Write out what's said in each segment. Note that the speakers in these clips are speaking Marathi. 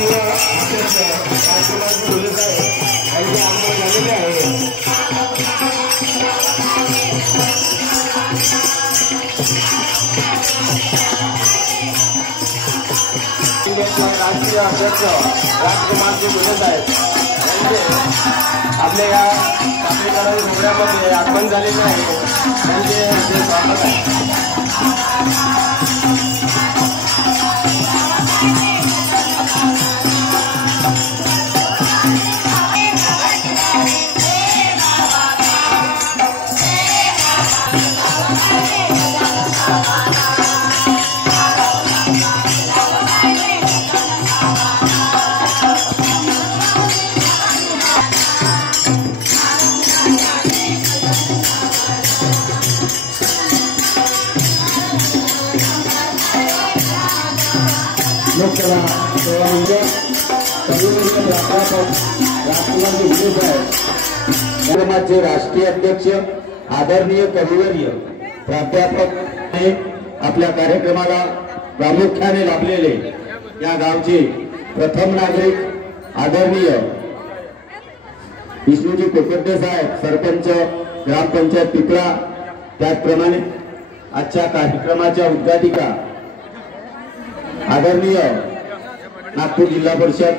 राष्ट्रीय अध्यक्ष राजकुमार जी गुले साहेब आपल्या या साखळीकरण सोहळ्यामध्ये आगमन झालेले आहे। त्यांचे स्वागत आहे। कार्यक्रमाचे राष्ट्रीय अध्यक्ष आदरणीय कविवर्य प्राध्यापक आपल्या कार्यक्रमाला प्रामुख्याने लाभलेले या गावचे प्रथम नागरिक आदरणीय विष्णूजी कोकटे साहेब सरपंच ग्रामपंचायत पिपळा, त्याचप्रमाणे आजच्या कार्यक्रमाच्या उद्घाटिका आदरणीय नागपूर जिल्हा परिषद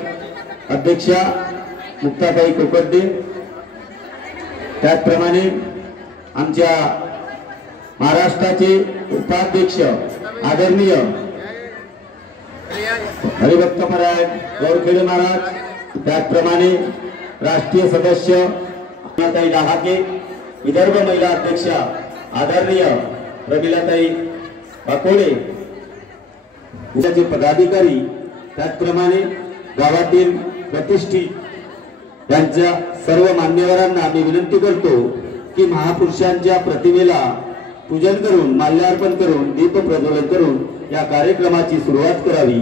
अध्यक्षा मुक्ताताई कोकटे, त्याचप्रमाणे आमच्या महाराष्ट्राचे उपाध्यक्ष आदरणीय हरिभक्तपरायण गौरखेडे महाराज, त्याचप्रमाणे राष्ट्रीय सदस्य ताई डहाके, विदर्भ महिला अध्यक्षा आदरणीय प्रमिलाताई बाकोडे, पदाधिकारी, त्याचप्रमाणे गावातील प्रतिष्ठित यांच्या सर्व मान्यवरांना मी विनंती करतो की महापुरुषांच्या प्रतिमेला पूजन करून माल्यार्पण करून दीप प्रज्वलन करून या कार्यक्रमाची सुरुवात करावी।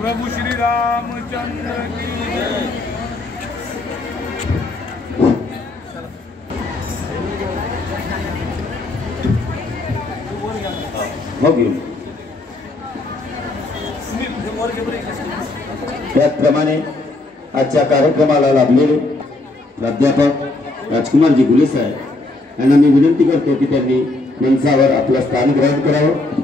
प्रभू श्री रामचंद्र की जय। त्याचप्रमाणे आजच्या कार्यक्रमाला लाभलेले प्राध्यापक राजकुमारजी गुले साहेब यांना मी विनंती करतो की त्यांनी मंचावर आपलं स्थान ग्रहण करावं।